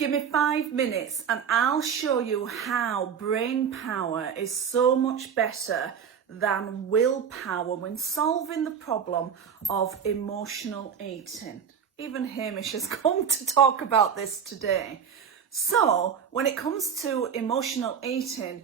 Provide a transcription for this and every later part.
Give me 5 minutes and I'll show you how brain power is so much better than willpower when solving the problem of emotional eating. Even Hamish has come to talk about this today. So when it comes to emotional eating,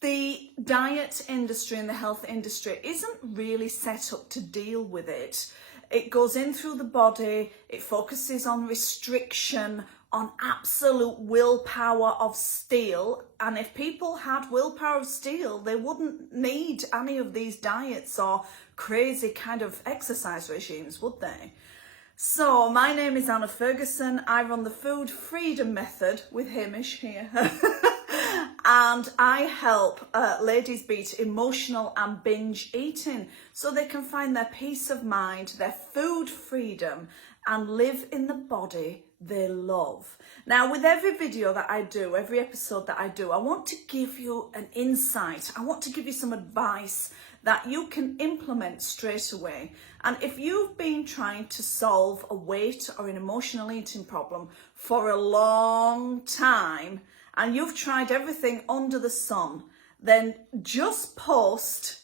the diet industry and the health industry isn't really set up to deal with it. It goes in through the body, it focuses on restriction, on absolute willpower of steel. And if people had willpower of steel, they wouldn't need any of these diets or crazy kind of exercise regimes, would they? So my name is Anna Ferguson. I run the Food Freedom Method with Hamish here. And I help ladies beat emotional and binge eating so they can find their peace of mind, their food freedom, and live in the body they love. Now, with every video that I do, every episode that I do, I want to give you an insight. I want to give you some advice that you can implement straight away. And if you've been trying to solve a weight or an emotional eating problem for a long time, and you've tried everything under the sun, then just post,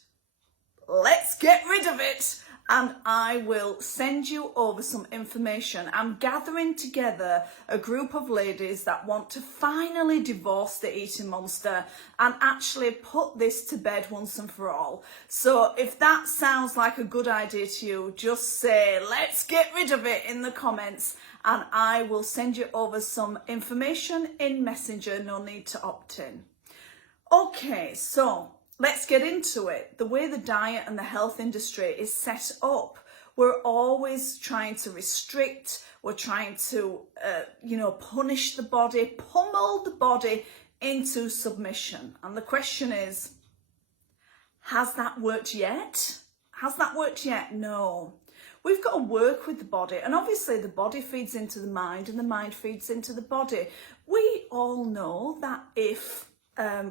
"Let's get rid of it," and I will send you over some information. I'm gathering together a group of ladies that want to finally divorce the eating monster and actually put this to bed once and for all. So if that sounds like a good idea to you, just say, "Let's get rid of it," in the comments, and I will send you over some information in Messenger. No need to opt in. Okay, so let's get into it. The way the diet and the health industry is set up, we're always trying to restrict, we're trying to, punish the body, pummel the body into submission. And the question is, has that worked yet? Has that worked yet? No. We've got to work with the body, and obviously the body feeds into the mind and the mind feeds into the body. We all know that if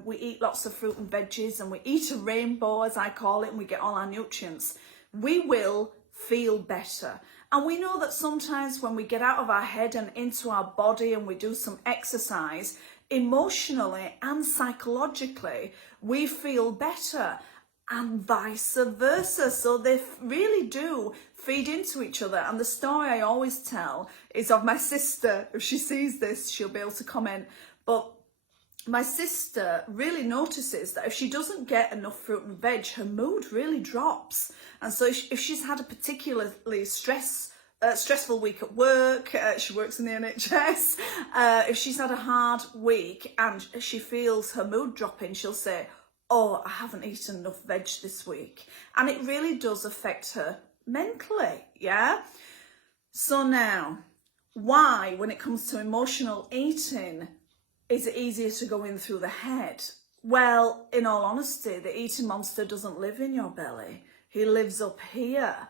we eat lots of fruit and veggies and we eat a rainbow, as I call it, and we get all our nutrients, we will feel better. And we know that sometimes when we get out of our head and into our body and we do some exercise, emotionally and psychologically, we feel better, and vice versa. So they really do feed into each other. And the story I always tell is of my sister. If she sees this, she'll be able to comment. But my sister really notices that if she doesn't get enough fruit and veg, her mood really drops. And so if she's had a particularly stressful week at work, she works in the NHS, if she's had a hard week and she feels her mood dropping, she'll say, "Oh, I haven't eaten enough veg this week." And it really does affect her mentally, yeah? So now, why, when it comes to emotional eating, is it easier to go in through the head? Well, in all honesty, the eating monster doesn't live in your belly. He lives up here.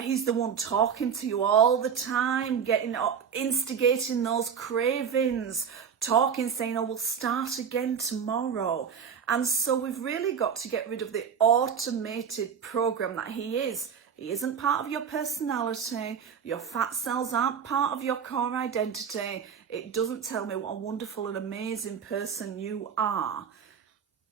He's the one talking to you all the time, getting up, instigating those cravings, talking, saying, "Oh, we'll start again tomorrow." And so we've really got to get rid of the automated program that he is. He isn't part of your personality. Your fat cells aren't part of your core identity. It doesn't tell me what a wonderful and amazing person you are.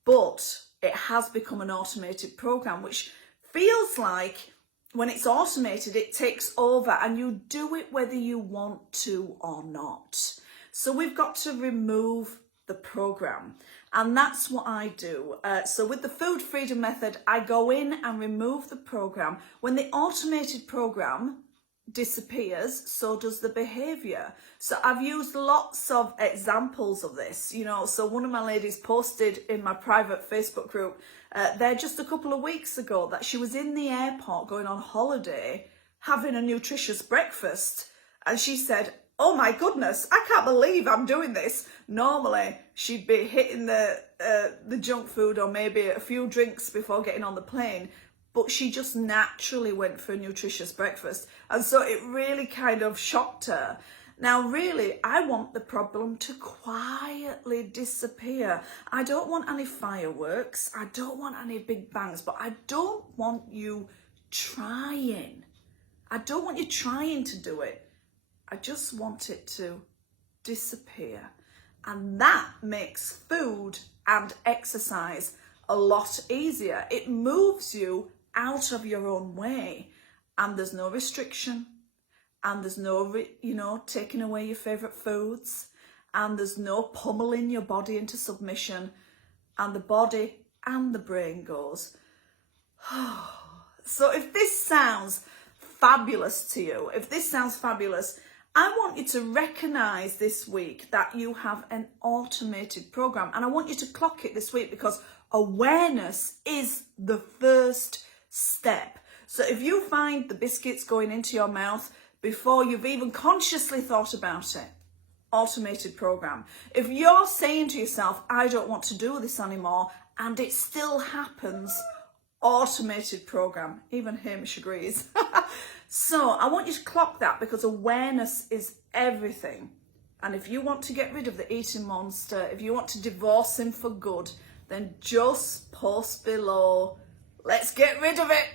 But it has become an automated program, which feels like when it's automated, it takes over and you do it whether you want to or not. So we've got to remove the program. And that's what I do. So with the Food Freedom Method, I go in and remove the program. When the automated program disappears, so does the behavior. So I've used lots of examples of this, so one of my ladies posted in my private Facebook group there just a couple of weeks ago that she was in the airport going on holiday, having a nutritious breakfast. And she said, "Oh my goodness, I can't believe I'm doing this." Normally, she'd be hitting the junk food or maybe a few drinks before getting on the plane, but she just naturally went for a nutritious breakfast. And so it really kind of shocked her. Now, really, I want the problem to quietly disappear. I don't want any fireworks. I don't want any big bangs, but I don't want you trying. I don't want you trying to do it. I just want it to disappear. And that makes food and exercise a lot easier. It moves you out of your own way, and there's no restriction, and there's no, taking away your favourite foods, and there's no pummeling your body into submission, and the body and the brain goes, So if this sounds fabulous to you, I want you to recognise this week that you have an automated program, and I want you to clock it this week, because awareness is the first step. So if you find the biscuits going into your mouth before you've even consciously thought about it, automated program. If you're saying to yourself, I don't want to do this anymore, and it still happens, automated program. Even Hamish agrees. So I want you to clock that, because awareness is everything. And if you want to get rid of the eating monster, if you want to divorce him for good, then just post below, let's get rid of it.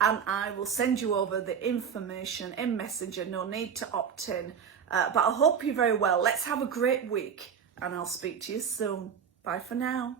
And I will send you over the information in Messenger. No need to opt in. But I hope you're very well. Let's have a great week, and I'll speak to you soon. Bye for now.